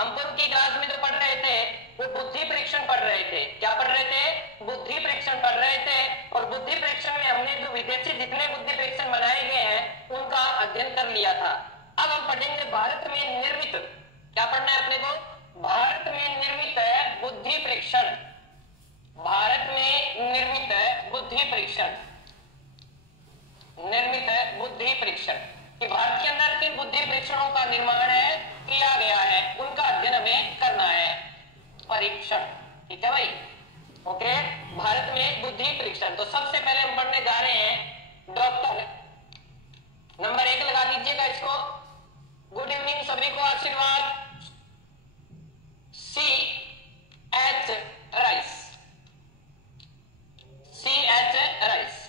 हम पूर्व की क्लास में जो पढ़ रहे थे वो बुद्धि परीक्षण पढ़ रहे थे। क्या पढ़ रहे थे? बुद्धि परीक्षण पढ़ रहे थे। और बुद्धि परीक्षण में हमने जो विदेशी जितने बुद्धि परीक्षण बनाए गए हैं उनका अध्ययन कर लिया था। अब हम पढ़ेंगे भारत में निर्मित, क्या पढ़ना है अपने को? भारत में निर्मित बुद्धि परीक्षण। भारत में निर्मित बुद्धि परीक्षण, निर्मित बुद्धि परीक्षण कि भारत के अंदर किन बुद्धि परीक्षणों का निर्माण है किया गया है, उनका अध्ययन हमें करना है। परीक्षण, ठीक है भाई, ओके। भारत में बुद्धि परीक्षण, तो सबसे पहले हम पढ़ने जा रहे हैं डॉक्टर, नंबर 1 लगा दीजिएगा इसको। गुड इवनिंग सभी को, आशीर्वाद। C.H. Rice, C.H. Rice,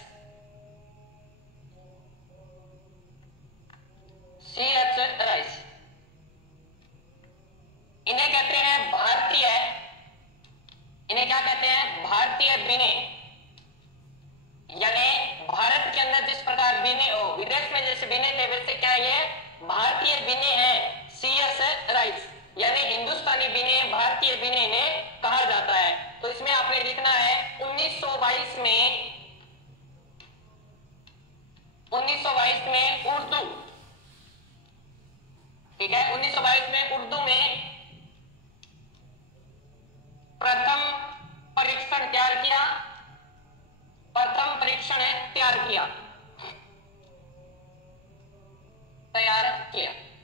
C.H. Rice. इन्हें कहते हैं भारतीय, इन्हें क्या कहते हैं? भारतीय विनय, यानी भारत के अंदर जिस प्रकार विनय हो, विदेश में जैसे विनय थे वैसे क्या ये भारतीय विनय है। C.S. राइस यानी हिंदुस्तानी विनय, भारतीय विनय ने कहा जाता है। तो इसमें आपने लिखना है 1922 में उर्दू, ठीक है, 1922 में उर्दू में प्रथम परीक्षण तैयार किया, प्रथम परीक्षण तैयार किया,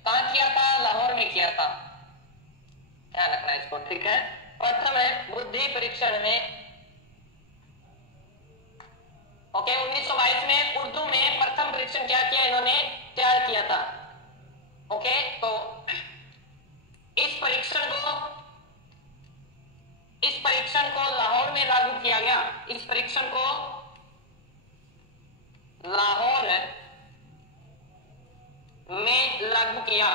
कहां किया था? लाहौर में किया था, ध्यान रखना इसको, ठीक है। प्रथम है बुद्धि परीक्षण में, ओके, 1922 में उर्दू में प्रथम परीक्षण क्या किया इन्होंने? तैयार किया था, ओके। तो इस परीक्षण को लाहौर में लागू किया गया, इस परीक्षण को लाहौर में लागू किया,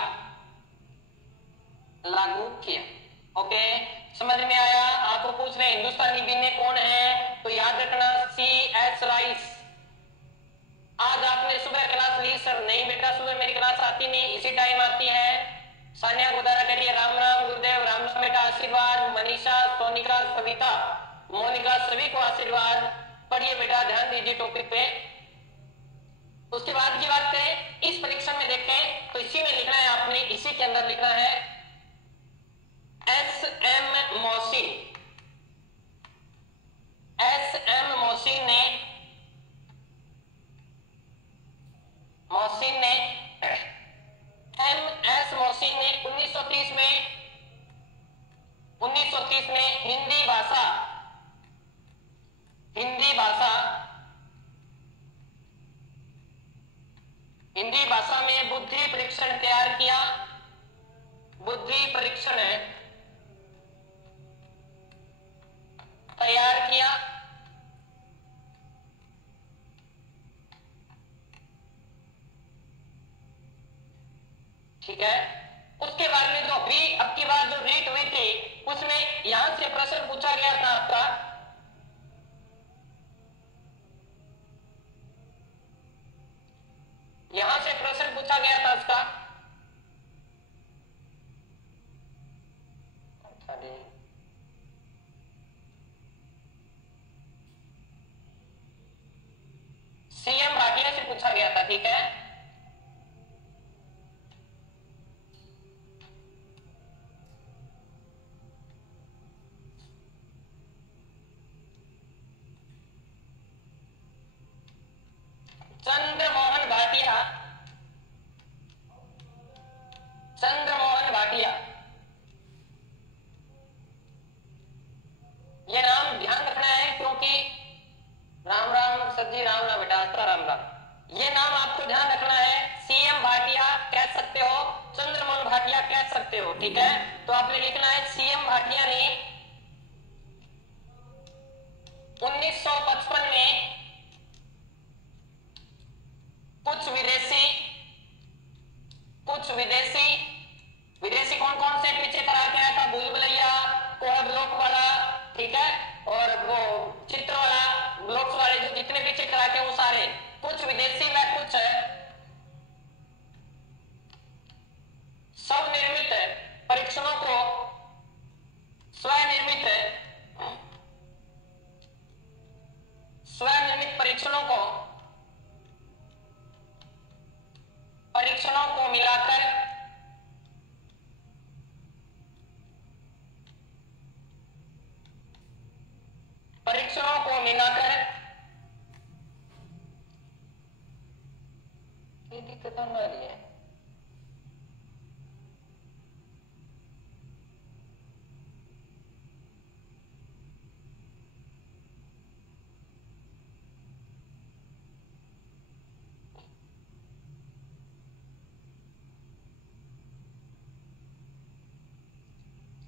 ओके। समझ में आया? आपको पूछ रहे हिंदुस्तानी विनय कौन है, तो याद रखना C.S. राइस। आज आपने सुबह क्लास ली? सर नहीं बेटा, सुबह मेरी क्लास आती नहीं, इसी टाइम आती है। सानिया गुदारा कह रही है राम राम गुरुदेव, राम राम बेटा, आशीर्वाद। मनीषा, सोनिका, सविता, मोनिका, सभी को आशीर्वाद। पढ़िए बेटा, ध्यान दीजिए टॉपिक पे। उसके बाद की बात करें, इस परीक्षा में देखें तो इसी में लिखना है आपने, इसी के अंदर लिखना है S.M. मोहसिन, S.M. मोहसिन ने M.S. मोहसिन ने 1930 में हिंदी भाषा में बुद्धि परीक्षण तैयार किया, बुद्धि परीक्षण तैयार किया, ठीक है। उसके बाद में जो अभी अब की बार जो रीट हुई थी उसमें यहां से प्रश्न पूछा गया था आपका, यहां से प्रश्न पूछा गया था उसका, C.M. भाटिया से पूछा गया था, ठीक है। चंद्रमोहन भाटिया, ये नाम ध्यान रखना है क्योंकि राम राम सर जी, राम राम बेटा, राम राम, ये नाम आपको ध्यान रखना है। C.M. भाटिया कह सकते हो, चंद्रमोहन भाटिया कह सकते हो, ठीक है। तो आपने लिखना है C.M. भाटिया ने 1955 में विदेशी कौन कौन से पीछे करा के आया था? भूल भुलैया, कोहा ब्लॉक वाला, ठीक है, और वो चित्र वाला, ब्लॉक्स वाले जो जितने पीछे करा के वो सारे, कुछ विदेशी व कुछ स्वनिर्मित परीक्षणों को परीक्षणों को मिलाकर ये दिक्कत आ रही है।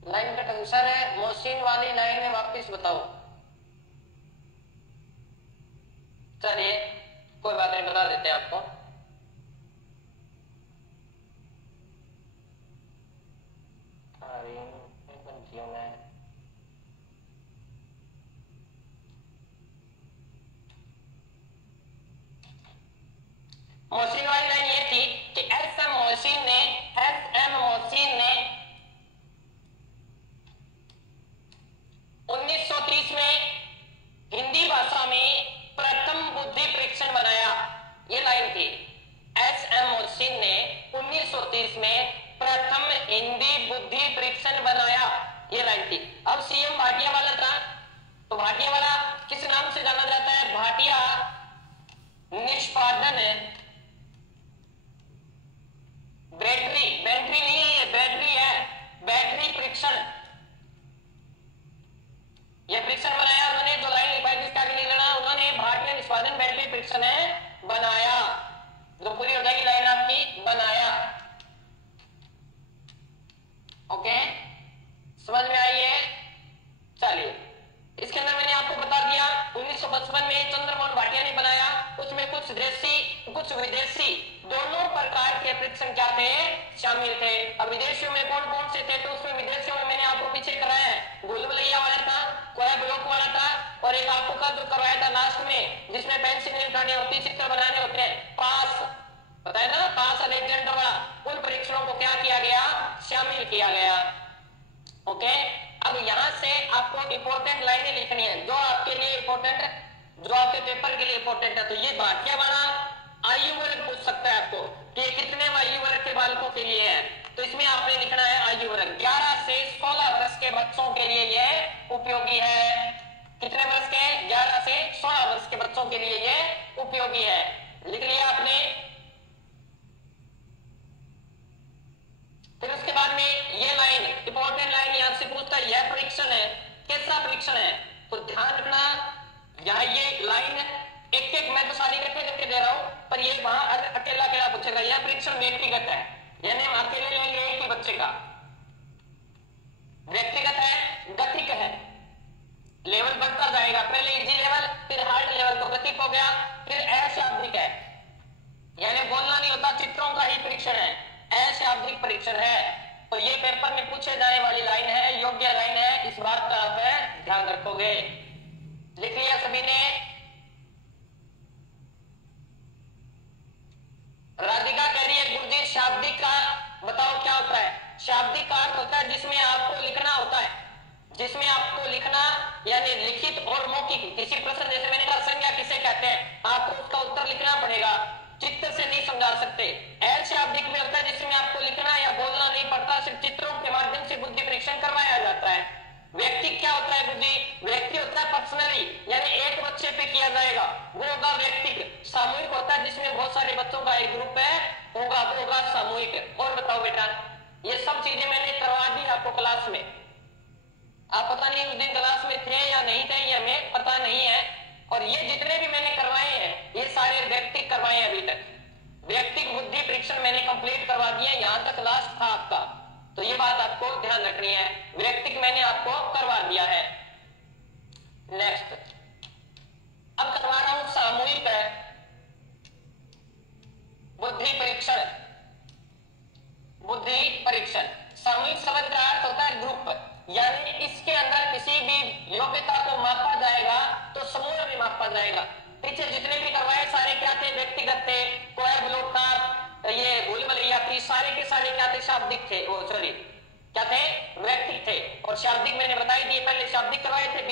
लाइन कट सर है, मोहसिन वाली लाइन में वापस बताओ। चलिए कोई बात नहीं, बता देते हैं आपको। मोहसिन वाली लाइन ये थी कि एस एम मोहसिन ने 1930 में हिंदी भाषा में प्रथम बुद्धि परीक्षण बनाया। ये लाइन थी, एस एम मोहसिन ने 1930 में प्रथम हिंदी बुद्धि परीक्षण बनाया। ये लाइन थी। अब सीएम भाटिया वाला था, तो भाटिया वाला किस नाम से जाना जाता है? भाटिया निष्पादन बैटरी नहीं है, ये बैटरी है, बैटरी परीक्षण। ये परीक्षण बनाया उन्होंने, जो लाइन लिखवाई थी इसका आगे नहीं लेना, उन्होंने भाटिया निष्पादन बैटरी परीक्षण है बनाया। जो पूरी हो जाएगी लाइन आपकी, बनाया। ओके, समझ में आई है? चलिए, इसके अंदर मैंने आपको बता दिया 1955 में चंद्रमोहन भाटिया ने बनाया। उसमें कुछ देशी कुछ विदेशी दोनों प्रकार के परीक्षण क्या थे? शामिल थे। अब विदेशियों में कौन कौन से थे? तो उसमें विदेशियों में मैंने आपको पीछे कराया है, भूलभुलैया वाला था, कोया ब्लॉक वाला था, और एक आपको का जो करवाया था लास्ट में, जिसमें पेंसिल नहीं उठानी होती, चित्र बनाने होते हैं, पास बताया ना, पास अलेक्जेंडर वाला। उन परीक्षणों को क्या किया गया? शामिल किया गया। ओके, अब यहां से आपको इंपॉर्टेंट लाइनें लिखनी है, जो आपके लिए इंपॉर्टेंट, जो आपके पेपर के लिए इंपॉर्टेंट है। तो ये भाटिया वाला आयु वर्ग पूछ सकता है आपको कि कितने आयु वर्ग के बालकों के लिए है। तो इसमें आपने लिखना है आयु वर्ग 11 से 16 वर्ष के बच्चों के लिए ये उपयोगी है। कितने वर्ष के? 11 से 16 वर्ष के बच्चों के लिए ये उपयोगी है। लिख लिया आपने। फिर उसके बाद में ये लाइन इंपॉर्टेंट लाइन यहां से पूछता है, यह परीक्षण है, कैसा परीक्षण है? तो ध्यान रखना, यहाँ ये लाइन एक एक मैं तो सारी इकट्ठे करके दे रहा हूं, पर ये वहां अकेला अकेला पूछेगा। यह परीक्षण व्यक्तिगत है, यानी हम अकेले लेंगे एक ही बच्चे का। व्यक्तिगत है, गतिक है, लेवल बढ़ता जाएगा, पहले इजी लेवल, फिर हार्ड लेवल, तो गतिक हो गया। फिर अशाब्दिक है, यानी बोलना नहीं होता, चित्रों का ही परीक्षण है, अशाब्दिक परीक्षण है। तो ये पेपर में पूछे जाने वाली लाइन है, योग्य लाइन है, इस बात का आप ध्यान रखोगे। लिख लिया सभी ने? राधिका कह रही है गुरुजी शाब्दिक का बताओ क्या होता है? शाब्दिक का अर्थ होता है जिसमें आपको लिखना होता है, जिसमें आपको लिखना यानी लिखित और मौखिक किसी प्रश्न, जैसे मैंने कहा संज्ञा किसे कहते हैं, आपको उसका उत्तर लिखना पड़ेगा, चित्र से नहीं समझा सकते। अशाब्दिक में होता है जिसमें आपको लिखना या बोलना नहीं पड़ता, सिर्फ चित्रों के माध्यम से बुद्धि परीक्षण करवाया जाता है। व्यक्ति क्या होता है गुरुजी? व्यक्ति होता है पर्सनली, यानी एक बच्चे पे किया जाएगा, वो होगा व्यक्तिक। सामूहिक होता है जिसमें बहुत सारे बच्चों का एक ग्रुप है, होगा वो होगा सामूहिक। और बताओ बेटा, ये सब चीजें मैंने करवा दी आपको क्लास में। आप पता नहीं उस दिन क्लास में थे या नहीं थे, ये हमें पता नहीं है। और ये जितने भी मैंने करवाए हैं ये सारे व्यक्तिक करवाए हैं। अभी तक व्यक्तिक बुद्धि परीक्षण मैंने कंप्लीट करवा दिया, यहां तक लास्ट था आपका। तो ये बात आपको ध्यान रखनी है, व्यक्तिक मैंने आपको करवा दिया है। नेक्स्ट अब करवा रहा हूं सामूहिक बुद्धि परीक्षण। बुद्धि परीक्षण सामूहिक शब्द का अर्थ होता है ग्रुप, यानी इसके अंदर किसी भी योग्यता को मापा जाएगा तो समूह में मापा जाएगा। पीछे जितने भी करवाए सारे क्या थे? व्यक्तिगत थे। कोई ब्लॉक था, ये भूलभुलैया थी, सारे के सारे क्या थे? शाब्दिक थे, वो सॉरी क्या थे? व्यक्तिक थे। और शाब्दिक मैंने बताई दिए, पहले शाब्दिक करवाए थे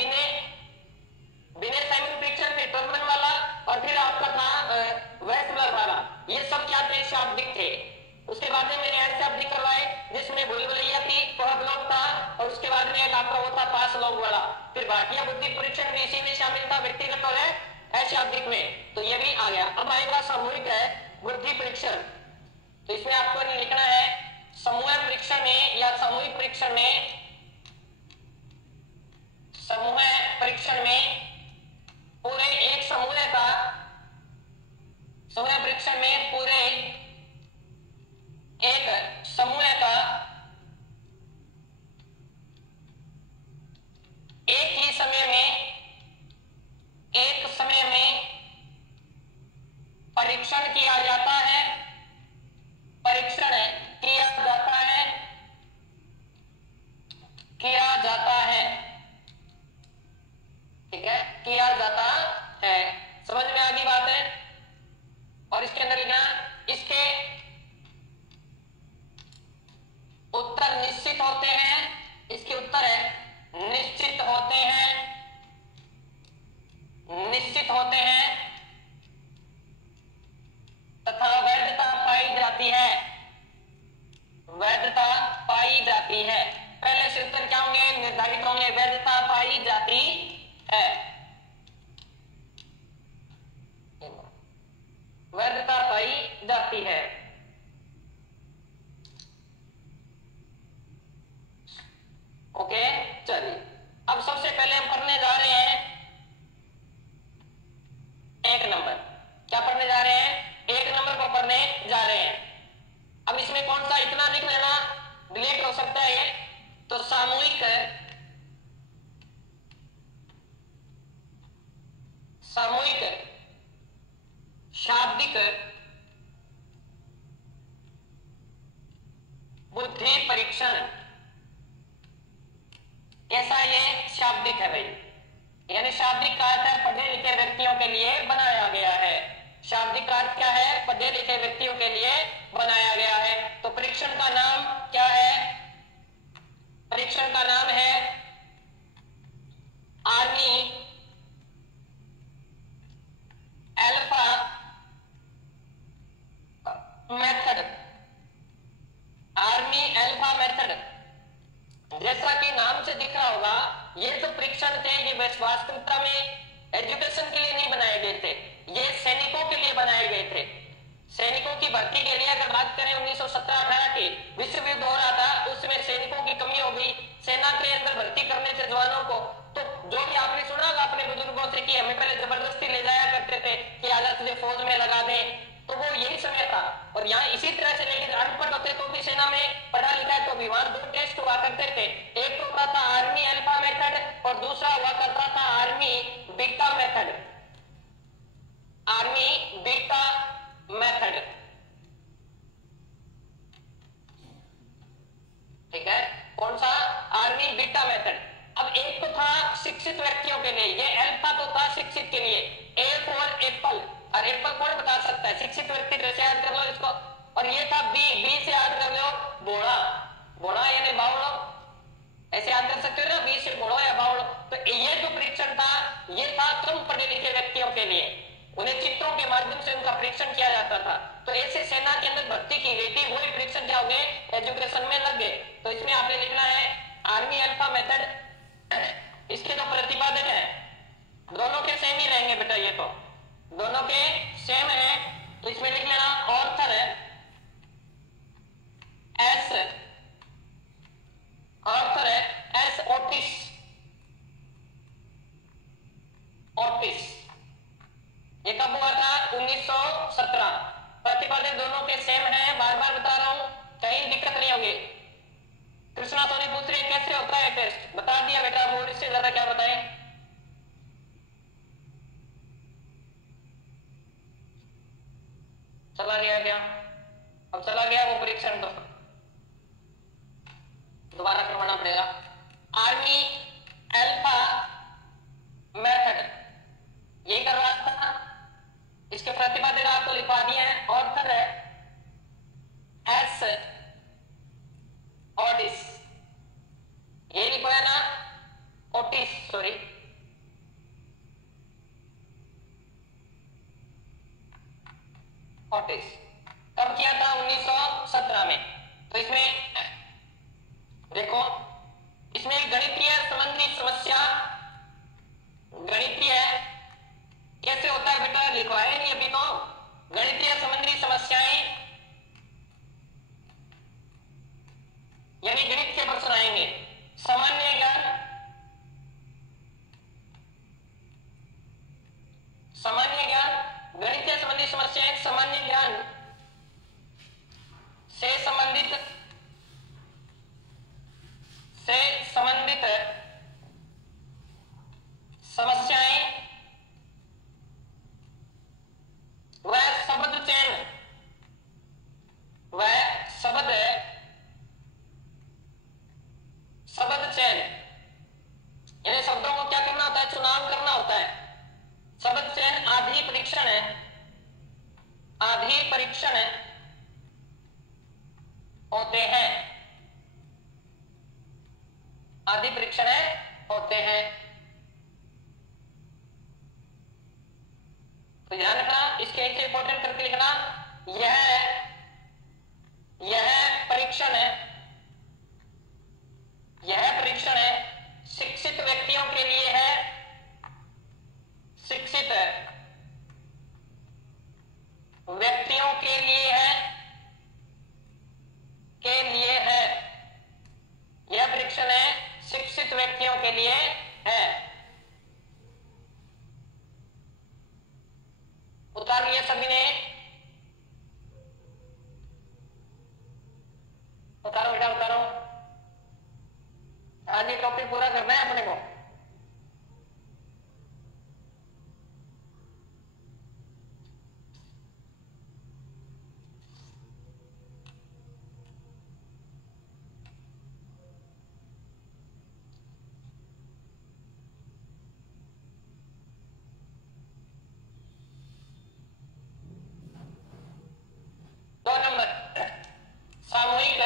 बिने साइमन परीक्षण थे, टर्मन वाला, और फिर आपका था वेस्टलर वाला। ये सब क्या थे? शाब्दिक थे। उसके बाद में मैंने अशाब्दिक करवाए जिसमें भूलभुलैया थी, कोई ब्लॉक था, और उसके बाद में एक आपका वो था पास लॉग वाला, फिर भारतीय बुद्धि परीक्षण भी इसी में शामिल था, व्यक्तिगत और अशाब्दिक में, तो ये भी आ गया। अब आएगा सामूहिक है बुद्धि परीक्षण, तो इसमें आपको लिखना है समूह परीक्षण में या सामूहिक परीक्षण में, समूह परीक्षण में पूरे एक समूह का, समूह परीक्षण में पूरे एक समूह का एक ही समय में, एक समय में परीक्षण किया जाता है, परीक्षण किया जाता है, किया जाता है, ठीक है, किया जाता है। समझ में आ गई बात है। और इसके अंदर लिखना, इसके उत्तर निश्चित होते हैं, इसके उत्तर है निश्चित होते हैं, निश्चित होते हैं तथा वैधता पाई जाती है, वैधता पाई जाती है। पहले से उत्तर क्या होंगे, निर्धारित होंगे, वैधता पाई जाती है, वैधता पाई जाती है। ओके, चलिए अब सबसे पहले हम पढ़ने जा रहे हैं एक नंबर। क्या पढ़ने जा रहे हैं, एक नंबर को पढ़ने जा रहे हैं। अब इसमें कौन सा, इतना लिख लेना, डिलीट हो सकता है ये, तो सामूहिक, सामूहिक शाब्दिक बुद्धि परीक्षण। कैसा ये शाब्दिक है भाई, यानी शाब्दिक का अर्थ है पढ़े लिखे व्यक्तियों के लिए बनाया गया है। शाब्दिक का अर्थ क्या है, पढ़े लिखे व्यक्तियों के लिए बनाया गया है। तो परीक्षण का नाम क्या है, परीक्षण का नाम है army alpha method, army alpha method. जैसा कि नाम से दिख रहा होगा, ये जो परीक्षण थे ये वास्तविकता में एजुकेशन के लिए नहीं बनाए गए थे, ये सैनिकों के लिए बनाए गए थे। सैनिकों की भर्ती के लिए अगर बात करें 1917-18 की, विश्व युद्ध हो रहा था, उसमें सैनिकों की कमी हो गई, सेना के अंदर भर्ती करने से जवानों को, तो जो भी आपने सुना होगा अपने बुजुर्गों से कि हमें पहले जबरदस्ती ले जाया करते थे कि आजा तुझे फौज में लगा दें, तो वो यही समय था। और यहाँ इसी तरह से, लेकिन अनपढ़ होते तो भी सेना में, पढ़ा लिखा है तो भी वहां 2 टेस्ट हुआ करते थे, एक तो होता था आर्मी अल्फा मेथड और दूसरा हुआ करता था army beta method, army beta method, ठीक है, कौन सा, आर्मी बीटा मेथड। अब एक तो था शिक्षित व्यक्तियों के लिए, ये अल्फा तो था शिक्षित के लिए, ए फॉर एप्पल, और एप्पल कौन बता सकता है, शिक्षित व्यक्ति, जैसे याद कर लो इसको। और ये था बी, बी से याद कर लो बोड़ा, बोड़ा यानी बावड़ो, ऐसे याद कर सकते हो ना, बी से बोड़ो या बावड़ो। तो ये जो परीक्षण था ये था कम पढ़े लिखे व्यक्तियों के लिए, उन्हें चित्रों के माध्यम से उनका परीक्षण किया जाता था। तो ऐसे सेना के अंदर भर्ती की गई थी, वही परीक्षण क्या हो गए, एजुकेशन में लग गए। तो इसमें आपने लिखना है आर्मी अल्फा मेथड। इसके जो प्रतिपादक है दोनों के सेम ही रहेंगे बेटा, ये तो दोनों के सेम है, तो इसमें लिख लेना ऑर्थर है एस, ऑर्थर है एस ओटिस, ओटिस। ये कब हुआ था, 1917। प्रतिपादक दोनों के सेम है, बार बार बता रहा हूं, कहीं दिक्कत नहीं होगी। कृष्णा सोनी पूछ रही है कैसे होता है टेस्ट, बता दिया बेटा, वो इससे ज्यादा क्या बताएं। चला गया क्या, अब चला गया वो परीक्षण, तो दोबारा करवाना पड़ेगा। आर्मी अल्फा मेथड यही कर रहा था, इसके प्रतिपादक आपको लिखवा दिए हैं, ऑर्थर है एस ओटिस, ये लिखवाया ना, ओटिस, सॉरी, ओटिस। कब किया था, 1917 में। तो इसमें देखो, इसमें एक गणित आदि परीक्षण होते हैं। तो ध्यान रखना, इसके नीचे इंपॉर्टेंट करके लिखना, यह परीक्षण शिक्षित व्यक्तियों के लिए है, शिक्षित व्यक्तियों के लिए है, यह परीक्षण शिक्षित व्यक्तियों के लिए है। उतार लिया सभी ने? उतारो बेटा उतारो। आज ये टॉपिक पूरा करना है अपने को। दो नंबर, सामूहिक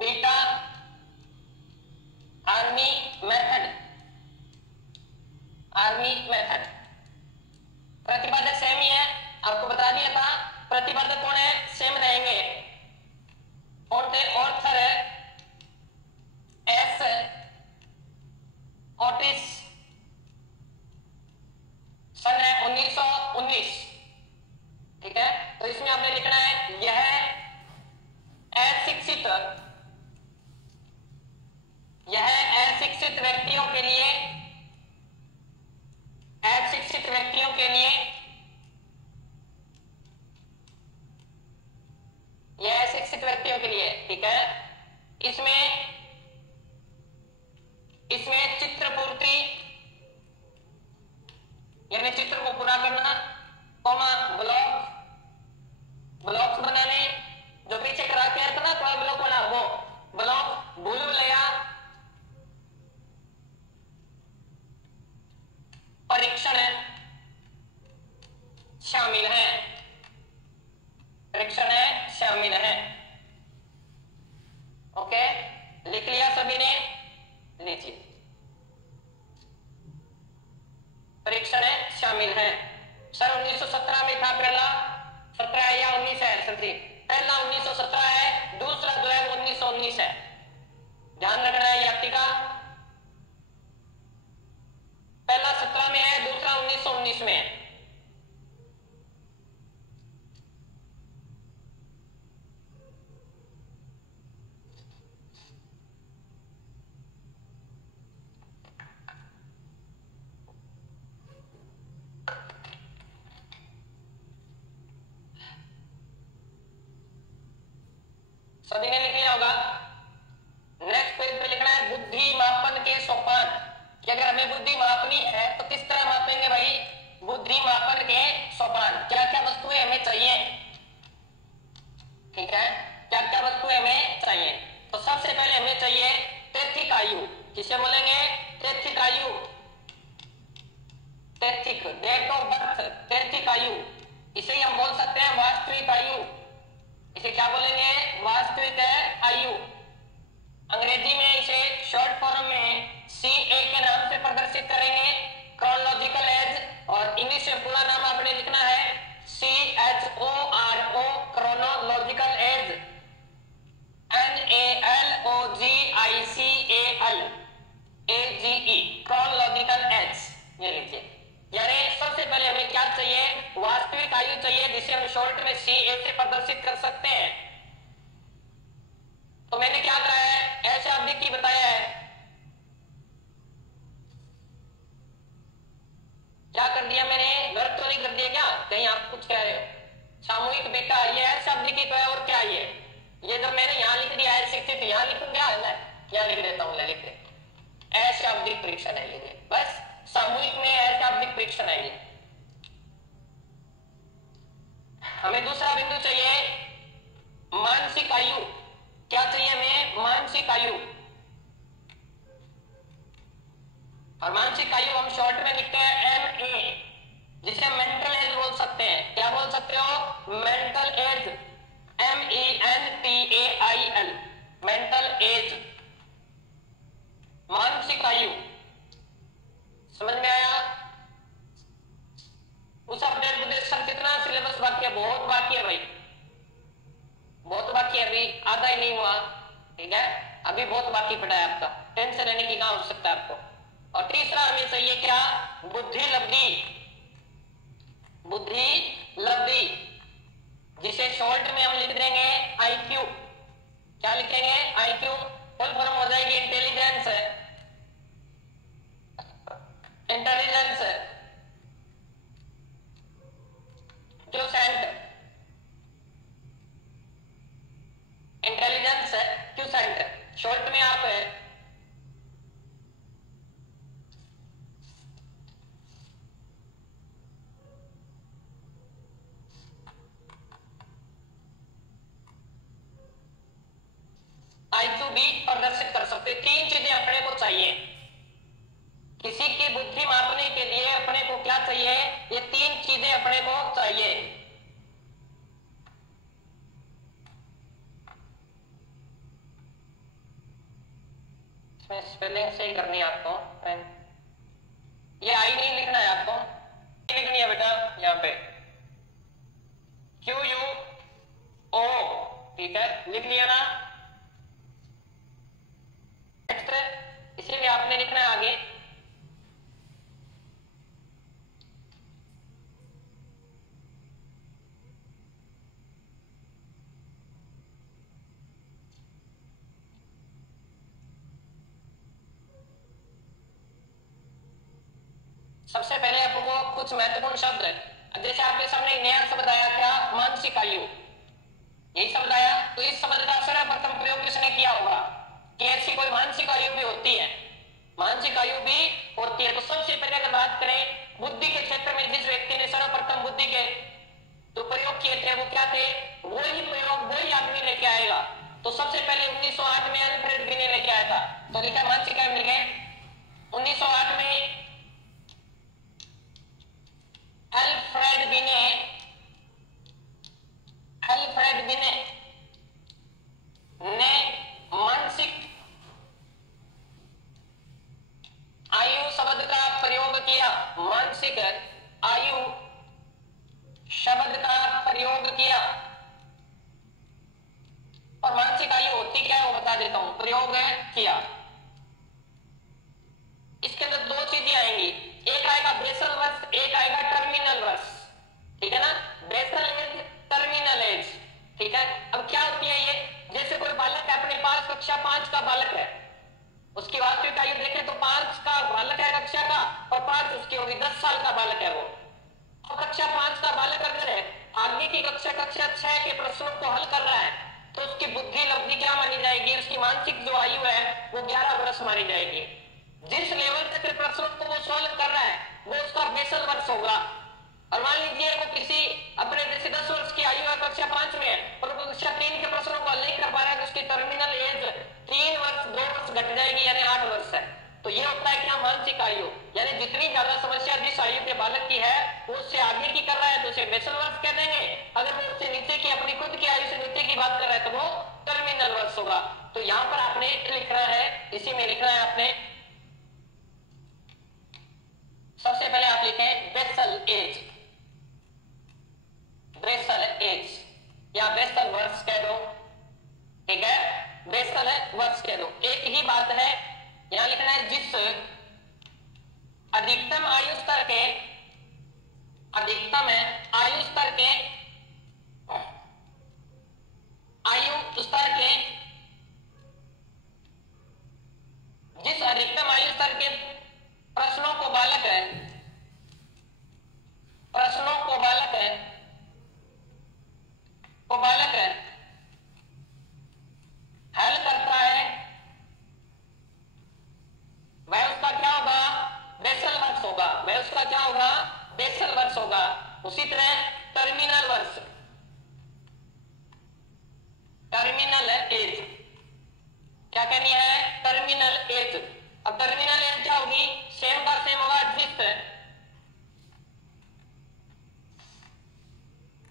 बीटा आर्मी मेथड। प्रतिपादक सेम ही है, आपको बता दिया था। प्रतिपादक कौन है? सेम रहेंगे। कौन थे? ऑर्थर एस ऑटिस, सन है 1919। ठीक है, तो इसमें आपने लिखना है यह अशिक्षित व्यक्तियों के लिए, अशिक्षित व्यक्तियों के लिए, यह अशिक्षित व्यक्तियों के लिए। ठीक है, इसमें चित्रपूर्ति यानी चित्र को पूरा करना, कॉमा ब्लॉक्स बनाने, जो पीछे करा के था ना थोड़ा ब्लॉक बना, वो ब्लॉक भूलभुलैया परीक्षण शामिल है, ओके, लिख लिया सभी ने? लीजिए, परीक्षण शामिल है। सर 1917 में था पहला, 17 या 19 है सर जी? पहला 1917 है, दूसरा जो है 1919 है। ध्यान रखना है यात्रिका, पहला 17 में है, दूसरा 1919 में है। सभी ने लिख लिया होगा। नेक्स्ट पेज पे लिखना है बुद्धि मापन के सोपान, कि अगर हमें बुद्धि मापनी है तो किस तरह मापेंगे भाई? बुद्धि मापन के सोपान, क्या क्या वस्तुएं हमें चाहिए? ठीक है, क्या क्या वस्तुएं हमें चाहिए? तो सबसे पहले हमें चाहिए तैथिक आयु। किसे बोलेंगे? तैथिक आयु, तैथिक, डेट ऑफ बर्थ, तैथिक आयु। इसे हम बोल सकते हैं वास्तविक आयु। इसे क्या बोलेंगे? वास्तविक आयु। अंग्रेजी में इसे शॉर्ट फॉर्म में CA के नाम से प्रदर्शित करेंगे, क्रोनोलॉजिकल एज, और इंग्लिश में पूरा नाम आपने लिखना है CHORO, chronological age, NALOGICAL chronological age, ये लीजिए। यानी सबसे पहले हमें क्या चाहिए? वास्तविक आयु चाहिए, जिसे हम शॉर्ट में CA से प्रदर्शित कर सकते हैं। तो मैंने क्या कहा है? अशाब्दिक की बताया है। क्या कर दिया मैंने? गलत तो नहीं कर दिया क्या? कहीं आप कुछ कह रहे हो? सामूहिक बेटा ये अशाब्दिक तो है, और क्या ये जो मैंने यहां लिख दिया है शिक्षित, यहां लिखूं क्या? क्या लिख देता हूं? लिख दे अशाब्दिक परीक्षण है ये, बस सामूहिक में अशाब्दिक परीक्षण है ये। हमें दूसरा बिंदु चाहिए मानसिक आयु। क्या चाहिए हमें? मानसिक आयु। और मानसिक आयु हम शॉर्ट में लिखते हैं MA, जिसे मेंटल एज बोल सकते हैं। क्या बोल सकते हो? Mental as, MENTAIL। आधा ही नहीं हुआ, ठीक है, अभी बहुत बाकी पड़ा है आपका, टेंशन लेने की कहां आवश्यकता है आपको। और तीसरा हमें चाहिए क्या, बुद्धि लब्धि, बुद्धि लब्धि, जिसे शॉर्ट में हम लिख देंगे आईक्यू। क्या लिखेंगे, आईक्यू, फुल फॉर्म हो जाएगी intelligence, intelligence quotient, intelligence quotient, short में आप आईक्यू भी प्रदर्शित कर सकते। तीन चीजें अपने को चाहिए, किसी की बुद्धि मापने के लिए अपने को क्या चाहिए, ये तीन चीजें अपने को चाहिए। इसमें स्पेलिंग सही करनी है आपको, ये आई नहीं लिखना है आपको, लिखनी है बेटा यहाँ पे QUO, ठीक है, लिख लिया ना। इसीलिए आपने लिखना है आगे सबसे पहले आपको कुछ महत्वपूर्ण शब्द, जैसे आपके सामने एक नया शब्द आया, क्या, मानसिक आयु, यही शब्द आया, तो इस शब्द का सर्वप्रथम प्रयोग किसने किया होगा, कि ऐसी कोई मानसिक आयु भी होती है, मानसिक आयु भी होती है। तो सबसे पहले अगर बात करें बुद्धि के क्षेत्र में जिस व्यक्ति ने सर्वप्रथम बुद्धि के जो प्रयोग किए थे वो क्या थे, वही प्रयोग वही आदमी लेके आएगा। तो सबसे पहले 1908 में अल्फ्रेड बिने लेके आया था, तो लिखा मानसिक आयु मिल गए। 1908 में अल्फ्रेड बिने ने मानसिक आयु शब्द का प्रयोग किया, मानसिक आयु शब्द का प्रयोग किया। और मानसिक आयु होती क्या है वो बता देता हूं, प्रयोग किया। इसके अंदर दो चीजें आएंगी, एक आएगा बेसल वर्ष, एक आएगा टर्मिनल वर्ष, ठीक है ना, बेसल एज, टर्मिनल एज, ठीक है। अब क्या होती है ये, जैसे कोई बालक है अपने पास कक्षा 5 का बालक है, उसकी वास्तविक आयु देखें तो 5 का बालक है कक्षा का, और 5 उसकी होगी 10 साल का बालक है वो। और कक्षा 5 का बालक अगर है आगे की कक्षा 6 के प्रश्नों को हल कर रहा है, तो उसकी बुद्धि लब्धि क्या मानी जाएगी, उसकी मानसिक जो आयु है वो 11 वर्ष मानी जाएगी। जिस लेवल तक प्रश्नों को वो सॉल्व कर रहा है वो उसका बेसल वर्ष होगा। और मान लीजिए वो किसी अपने जैसे 10 वर्ष की आयु है, कक्षा 5 में है, और वो कक्षा 3 के प्रश्नों को हल नहीं कर पा रहा है, तो उसकी टर्मिनल एज 3 वर्ष 2 वर्ष घट जाएगी, यानी 8 वर्ष है। तो ये होता है क्या, मानसिक आयु, यानी जितनी ज्यादा समस्या जिस आयु के बालक की है वो उससे आगे की कर रहा है तो उसे बेसल वर्ष कह देंगे। अगर वो उससे नीचे की अपनी खुद की आयु से नीचे की बात कर रहा है तो वो टर्मिनल वर्ष होगा। तो यहां पर आपने लिखना है, इसी में लिखना है आपने, सबसे पहले आप लिखें बेसल एज, बेसल एज या बेसल वर्ष कह दो, ठीक है, बेसल वर्ष कह दो, एक ही बात है। यहां लिखना है जिस अधिकतम आयु स्तर के, अधिकतम आयु स्तर के, आयु स्तर के, जिस अधिकतम आयु स्तर के प्रश्नों को बालक है, प्रश्नों को बालक है, को बालक है हल करता है, वह उसका क्या होगा, बेसल वर्ष होगा, वह उसका क्या होगा, बेसल वर्ष होगा। उसी तरह टर्मिनल वर्ष, टर्मिनल एज, क्या कहनी है, टर्मिनल एज। अब टर्मिनल एज क्या होगी, सेम का सेम होगा, जिस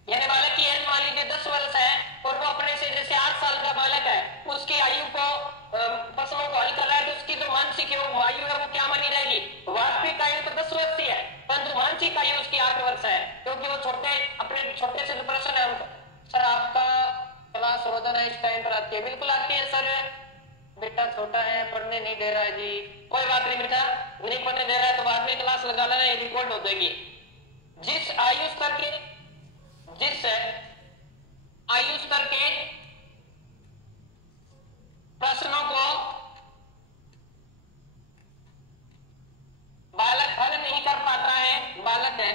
यानी बालक की एज मान लीजिए 10 वर्ष है और वो अपने से जैसे 8 साल का बालक है, उसकी आयु को प्रश्नों को हल कर रहा है, तो उसकी जो मानसिक आयु है वो क्या मानी जाएगी, वास्तविक आयु तो 10 वर्ष ही है, परंतु मानसिक आयु उसकी 8 वर्ष है, क्योंकि वो छोटे अपने छोटे से जो प्रश्न है। सर आपका क्लास रोजाना इस टाइम पर आती आती है? बिल्कुल आती है सर। बेटा छोटा है, पढ़ने नहीं दे रहा है जी। कोई बात नहीं बेटा, नहीं पढ़ने दे रहा है तो बाद में क्लास लगा लेना, ये रिकॉर्ड हो जाएगी। जिस आयु स्तर के प्रश्नों को बालक हल नहीं कर पाता है, बालक है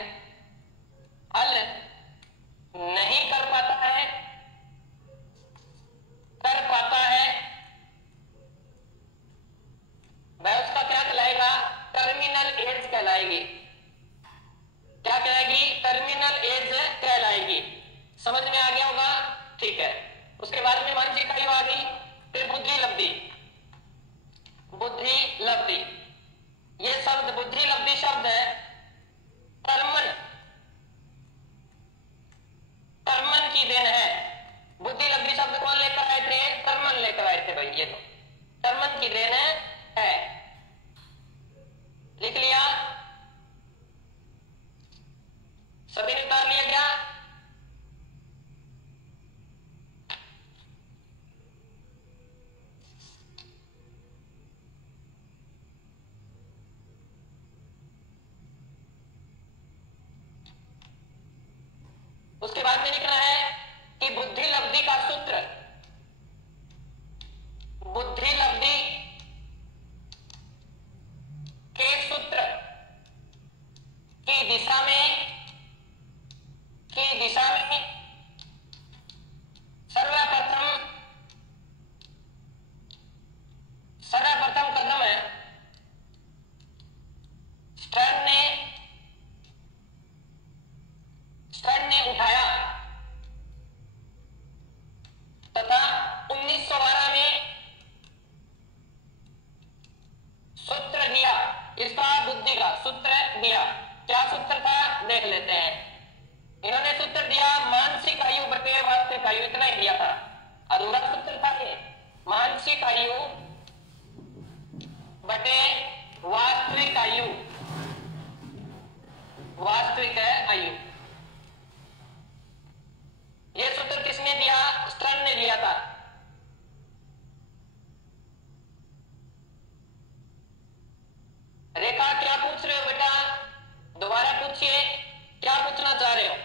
हल नहीं कर पाता है, वह उसका क्या कहलाएगा? टर्मिनल एज कहलाएगी। क्या कहलाएगी? टर्मिनल एज कहलाएगी। समझ में आ गया होगा? ठीक है। उसके बाद में मानसिक आयु आ गई, फिर बुद्धि लब्धि। बुद्धि लब्धि, ये शब्द बुद्धि लब्धि शब्द है टर्मन की देन है। बुद्धि लब्धि शब्द कौन लेकर आए थे? टर्मन लेकर आए थे भाई। ये तो टर्मन की देन है। लिख लिया? सभी ने उतार लिया क्या? उसके बाद में लिखना है कि बुद्धि लब्धि का सूत्र, बुद्धि लब्धि के सूत्र की दिशा में सर्वप्रथम कदम है स्टर्न ने उठाया तथा 1912 में सूत्र दिया। इसका बुद्धि का सूत्र दिया। क्या सूत्र था देख लेते हैं। इन्होंने सूत्र दिया मानसिक आयु बटे वास्तविक आयु, इतना ही दिया था। अधूरा सूत्र था ये, मानसिक आयु बटे वास्तविक आयु, वास्तविक आयु। ये सूत्र किसने दिया? स्टर्न ने दिया था। रेखा क्या पूछ रहे हो बेटा? दोबारा पूछिए, क्या पूछना चाह रहे हो?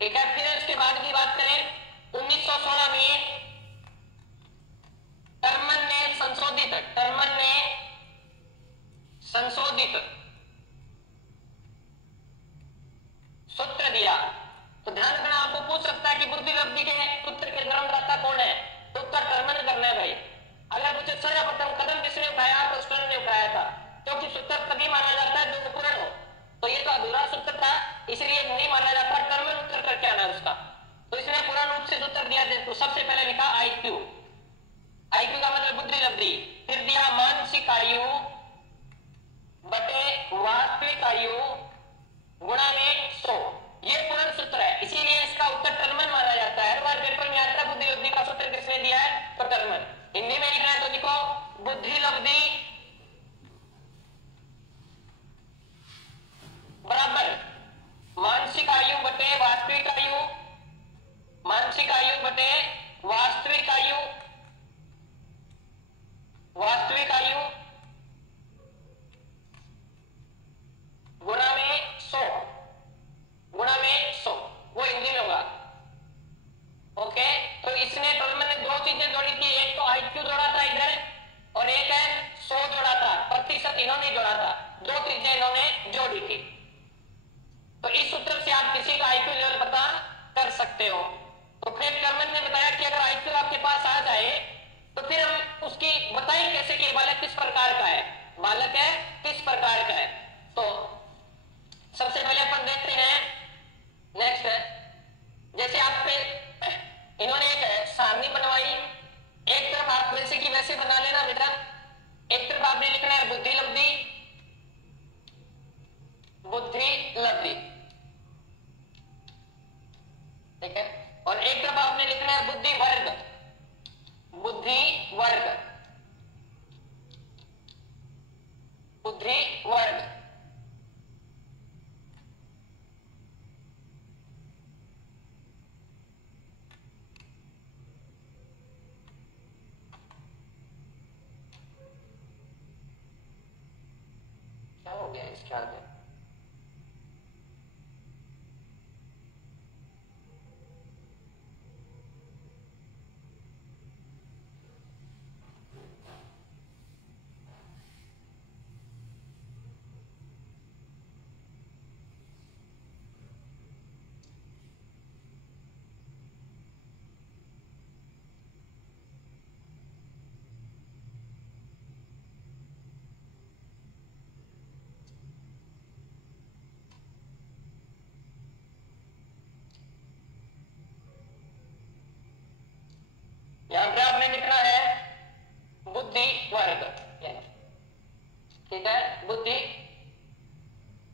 ठीक है। फिर इसके बाद की बात करें, 1916 में टर्मन ने संशोधित सूत्र दिया। तो ध्यान रखना, आपको पूछ सकता है कि बुद्धि लब्धि के सूत्र के जन्मदाता कौन है? तो उत्तर टर्मन करना है भाई। अगर मुझे सर्वप्रथम कदम किसने उठाया? तो स्टर्न ने उठाया था, क्योंकि सूत्र तभी माना जाता है जो पूर्ण हो। तो ये तो अधूरा सूत्र था, इसलिए नहीं माना जाता। टर्मन उत्तर करके आना उसका। तो इसने पूर्ण रूप से उत्तर दिया। तो सबसे पहले लिखा आईक्यू। आईक्यू का मतलब बुद्धि लब्धि। फिर दिया मानसिक आयु बटे वास्तविक आयु गुणा में 100। ये पूर्ण सूत्र है, इसीलिए इसका उत्तर टर्मन माना जाता है। हर बार पेपर में आता है बुद्धि लब्धि का सूत्र किसने दिया है? तो टर्मन। हिंदी में लिखना है तो लिखो बुद्धि लब्धि बराबर मानसिक आयु बटे वास्तविक आयु, मानसिक आयु बटे वास्तविक आयु, वास्तविक आयु गुणा में 100, गुणा में 100। वो हिंदी में होगा। ओके। तो इसने टर्मन ने दो चीजें जोड़ी थी, एक तो आईक्यू जोड़ा था इधर और एक है 100 जोड़ा था, प्रतिशत इन्होंने जोड़ा था। दो चीजें इन्होंने जोड़ी थी। तो इस सूत्र से आप किसी का आईक्यू लेवल पता कर सकते हो। तो फिर टर्मन ने बताया कि अगर आईक्यू आपके पास आ जाए तो फिर हम उसकी बताएं कैसे कि बालक किस प्रकार का है, बालक है किस प्रकार का है। तो सबसे पहले अपन देखते हैं नेक्स्ट है, जैसे आप पे इन्होंने एक सारणी बनवाई। एक तरफ आप वैसे की वैसे बना लेना बेटा। एक तरफ आपने लिखना है बुद्धि लब्धि, बुद्धि लब्धि, ठीक है। और एक तरफ आपने लिखना है बुद्धि वर्ग, बुद्धि वर्ग, बुद्धि वर्ग। हो गया इसके आगे। यहां पे आपने लिखना है बुद्धि वर्ग, ठीक है, बुद्धि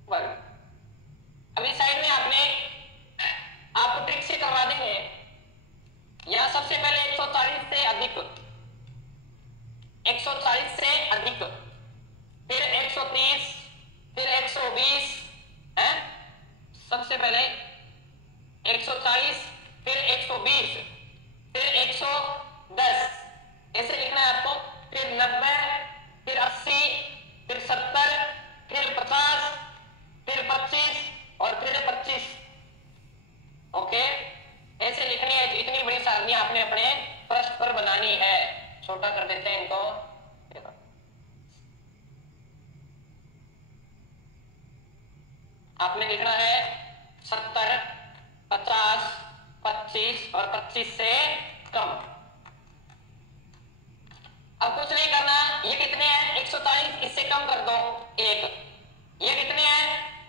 वर्ग। अभी साइड में आपको ट्रिक से करवा देंगे। यहां सबसे पहले 140 से अधिक, 140 से अधिक, फिर 130, फिर 120 है। सबसे पहले 140, फिर 120, फिर 110 ऐसे लिखना है आपको, फिर 90, फिर 80, फिर 70, फिर 50, फिर 25 और फिर 25। ओके, ऐसे लिखनी है। इतनी बड़ी सारणी आपने अपने पृष्ठ पर बनानी है। छोटा कर देते हैं इनको। आपने लिखना है 70, 50, 25 और 25 से कम। अब कुछ नहीं करना। ये कितने हैं? 140, इससे कम कर दो 1। ये कितने हैं?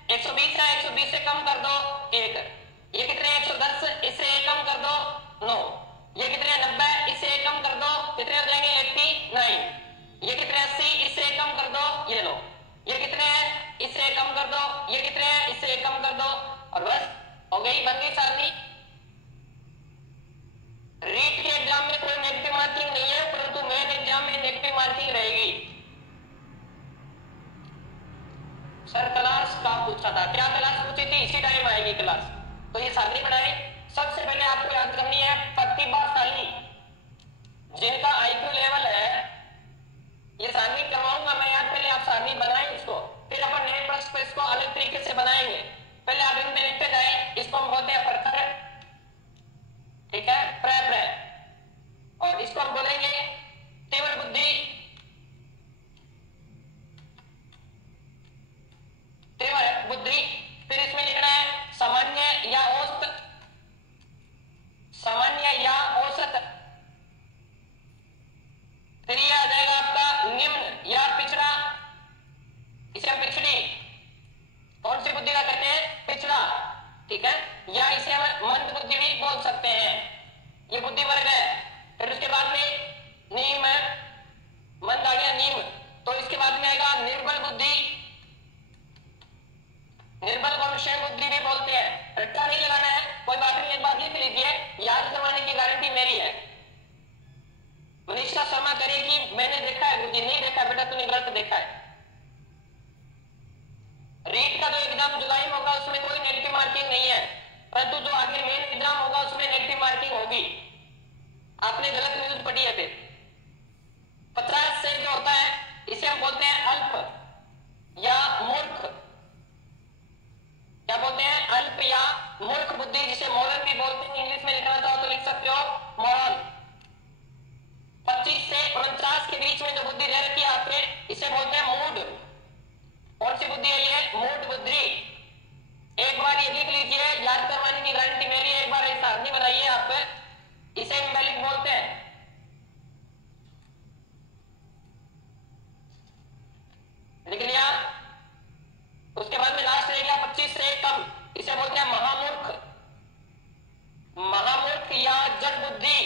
120 है, 120 से कम कर दो 1। ये कितने हैं? 110, इससे कम कर दो 9। ये कितने हैं? 90, इससे कम कर दो, कितने हो जाएंगे? 89। ये कितने? 80, इससे कम कर दो, ये लो। ये कितने हैं? इससे कम कर दो। ये कितने हैं? इससे कम कर दो। और बस हो गई, बन गई सारणी। रीट के एग्जाम में कोई नेगेटिव मार्किंग नहीं है, परंतु मेन एग्जाम में नेगेटिव मार्किंग रहेगी। सर क्लास का पूछा था, क्या क्लास पूछी थी? इसी टाइम आएगी क्लास। तो ये सारणी बनाए। सबसे पहले आपको याद करनी है प्रतिभाशाली, जिनका आईक्यू लेवल है। ये सारणी करवाऊंगा मैं याद, पहले आप सारणी बनाएं उसको, फिर अपन नए प्रश्न पर इसको अलग तरीके से बनाएंगे। पहले आप इनमें लिखते जाए। इसको हम बोलते हैं प्रखर, ठीक है, प्र। और इसको हम बोलेंगे तीव्र बुद्धि, तीव्र बुद्धि। फिर इसमें लिखना है सामान्य या औसत, सामान्य या औसत। फिर यह आ जाएगा आपका निम्न या पिछड़ा, इसे हम पिछड़ी, कौन सी बुद्धि का कहते हैं? पिछड़ा, ठीक है। या इसे हम मंद बुद्धि भी बोल सकते हैं। ये बुद्धि वर्ग है। फिर उसके बाद में नीम, मंद आ गया नीम। तो इसके बाद में आएगा निर्बल बुद्धि, निर्बल को विषय बुद्धि भी बोलते हैं। रट्टा नहीं लगाना है, कोई बात नहीं, एक बात लिख लीजिए, याद करवाने की गारंटी मेरी है। मनीषा शर्मा करेगी मैंने देखा है बुद्धि, नहीं देखा बेटा तूने गलत देखा है। रीट का जो एग्जाम जुलाई में होगा उसमें कोई नेगेटिव मार्किंग नहीं है, परंतु जो आगे मेन एग्जाम होगा उसमें नेगेटिव मार्किंग होगी। आपने गलत न्यूज पढ़ी है। फिर 50 से जो होता है इसे हम बोलते हैं अल्प या मूर्ख। क्या बोलते हैं? अल्प या मूर्ख बुद्धि, जिसे मोरल भी बोलते हैं। इंग्लिश में लिखना चाहो तो लिख सकते हो मोरल। 25 से 49 के बीच में जो बुद्धि रह रखी है आपके, इसे बोलते हैं मूड। कौन सी बुद्धि है ये? मूड बुद्धि। एक बार ये लिख लीजिए, याद करवाने की गारंटी मेरी है। एक बार ये सारणी बनाइए आप, इसे इम्बेलिक बोलते हैं। लिख लिया। उसके बाद में लास्ट रह गया 25 से कम, इसे बोलते हैं महामूर्ख। महामूर्ख या जड़ बुद्धि,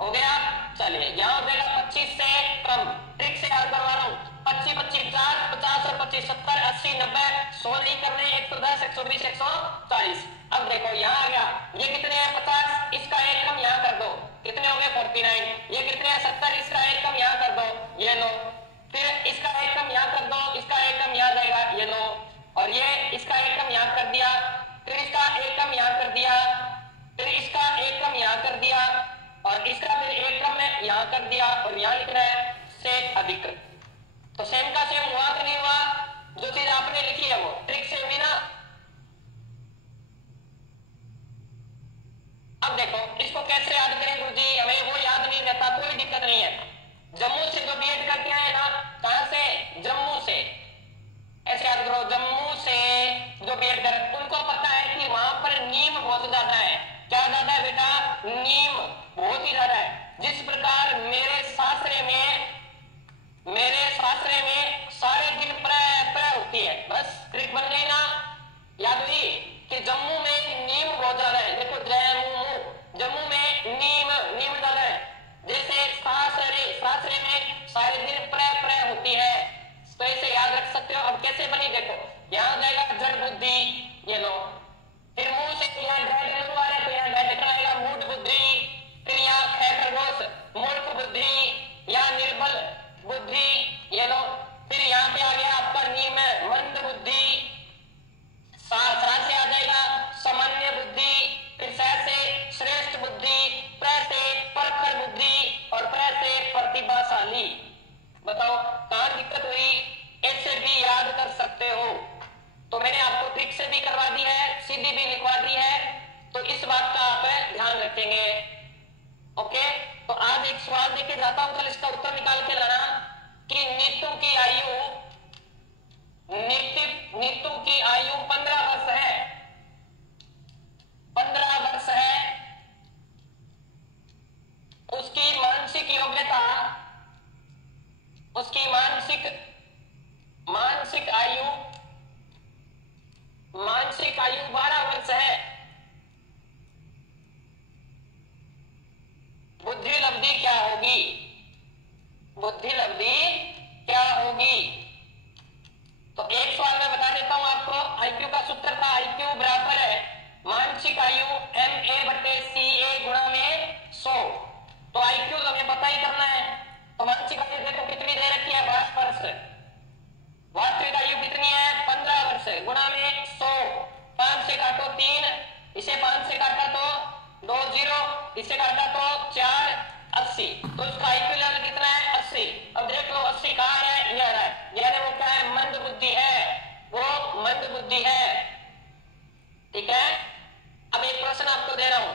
हो गया। चलिए यहाँ हो जाएगा 25 से कम, ट्रिक से याद करवा रहा हूँ। 25 25 50, 50 और 25 70 80 90, 100 नहीं करने, 110 120 140। अब देखो यहाँ आ गया, ये कितने हैं 50, इसका एक कम यहाँ कर दो, कितने हो गए 49। ये कितने हैं 70, इसका एक कम यहाँ कर दो, ये लो। फिर इसका एक कम यहाँ कर दो, इसका एक कम यहाँ जाएगा, ये लो। और ये इसका एक कम यहाँ कर दिया, फिर इसका एक कम यहाँ कर दिया, फिर इसका एक कम यहाँ कर दिया, और इसका फिर एक कम यहाँ कर दिया, और यहाँ लिखना है से अधिक। तो सेम का सेम हुआ कि नहीं हुआ? जो चीज आपने लिखी है वो ट्रिक से हुई ना। अब देखो इसको कैसे याद करें गुरुजी, हमें वो याद नहीं रहता, कोई दिक्कत नहीं है। जम्मू से जो बीएड करके आए ना, कहां से? जम्मू से। ऐसे याद करो, जम्मू से जो बीएड कर, उनको पता है कि वहां पर नीम बहुत ज्यादा है। क्या ज्यादा है बेटा? नीम बहुत ही ज्यादा है। जिस प्रकार मेरे सासरे में सारे दिन प्र होती है, बस ट्रिक बन गई ना, याद हुई कि जम्मू में नीम बहुत ज्यादा है। देखो जम्मू में नीम ज्यादा है। जैसे सासरे में सारे दिन प्र होती है, तो इसे याद रख सकते हो। अब कैसे बनी देखो, यहाँ हो जाएगा जड़ बुद्धि, ये लो। फिर मुंह से यहाँ डैड आ रहा है, तो यहाँ डैड लिखना आएगा मूड बुद्धि। फिर यहाँ खरगोश मूर्ख बुद्धि या निर्बल बुद्धि, ये लो। फिर यहाँ पे आ गया आपका नीम मंद बुद्धि। सा से आ जाएगा सामान्य बुद्धि, फिर से श्रेष्ठ बुद्धि, प्र से परखर बुद्धि, और प्र से प्रतिभाशाली। बताओ कहां दिक्कत हुई? ऐसे भी याद कर सकते हो। तो मैंने आपको ट्रिक से भी करवा दी है, सीधी भी लिखवा दी है, तो इस बात का आप ध्यान रखेंगे। ओके, तो आज एक सवाल देके जाता हूं, कल इसका उत्तर निकाल के लाना कि नीतू की आयु 15 वर्ष है। 15 वर्ष है। उसकी मानसिक योग्यता, उसकी मानसिक आयु 12 वर्ष है। बुद्धि लब्धि क्या होगी? तो एक सवाल मैं बता देता हूं आपको। आईक्यू का सूत्र था, आईक्यू बराबर है मानसिक आयु MA/CA गुणा में 100। तो आईक्यू तो हमें पता ही करना है। तो मानसिक आयु देखो कितनी दे रखी है? 12 वर्ष। वास्तविक आयु कितनी है? 15 वर्ष गुणा में 100। 5 से काटो 3, इसे 5 से काटा तो 2 0, इसे काटा तो 4, 80। तो इसका आईक्यू लेवल कितना है? 80। अब देख लो 80 कहाँ है? ये रहा है, यानी वो क्या है? मंद बुद्धि है, वो मंद बुद्धि है। ठीक है। अब एक प्रश्न आपको दे रहा हूं,